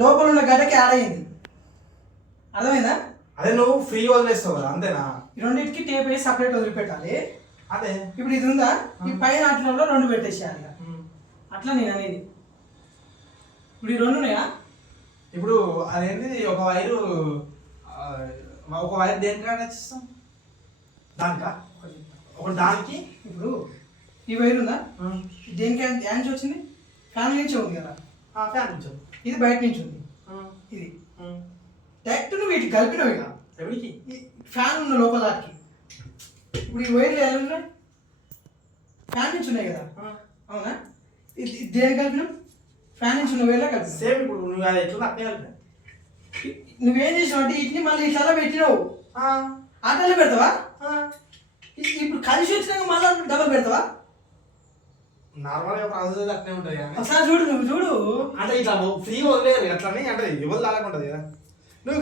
లోపల ఉన్న గడ్డకి యాడ్ అయింది. అర్థమైందా? అదే నువ్వు ఫ్రీ వదిలేస్తావు కదా, అంతేనా? ఈ రెండింటికి టేప్ వేసి సపరేట్ వదిలిపెట్టాలి. అదే ఇప్పుడు ఇది ఉందా, ఈ పైన అట్లలో రెండు పెట్టేసేయాలి. అట్లా నేను అనేది. ఇప్పుడు ఈ రెండు ఉన్నాయా? ఇప్పుడు అదేంటి, ఒక వైరు దేనికి కనెక్ట్ దానికా? ఒక దానికి ఇప్పుడు ఈ వైర్ ఉందా, దేనికి యాంచి వచ్చింది? ఫ్యాన్ నుంచి ఉంది కదా, ఫ్యాన్ నుంచి. ఇది బయట నుంచి ఉంది. ఇది డైరెక్ట్ నువ్వు వీటికి కలిపినవి ఇక ఎవరికి ఫ్యాన్ ఉన్న లోపల దానికి. ఇప్పుడు ఈ వైర్లు ఎలా ఉన్నాయి? ఫ్యాన్ నుంచి ఉన్నాయి కదా, అవునా? ఇది దేనికి కలిపినాం? ఫ్యాన్ నుంచి ఉన్న వైర్లా కలిపి. సేమ్ ఇప్పుడు నువ్వు అది ఎట్లా అట్టే కలిపి నువ్వేం చేసావు అంటే వీటిని మళ్ళీ ఇట్లా పెట్టినావు. ఆటలో పెడతావా? ఇప్పుడు కలిసి వచ్చినాక మళ్ళీ డబల్ పెడతావా? నార్మల్గా ప్రాసెస్ అట్నే ఉంటుంది కానీ ఒకసారి చూడు, నువ్వు చూడు. అంటే ఇట్లా ఫ్రీ వదిలేరు అట్లా అంటే ఎవరు లాగా ఉంటుంది కదా నువ్వు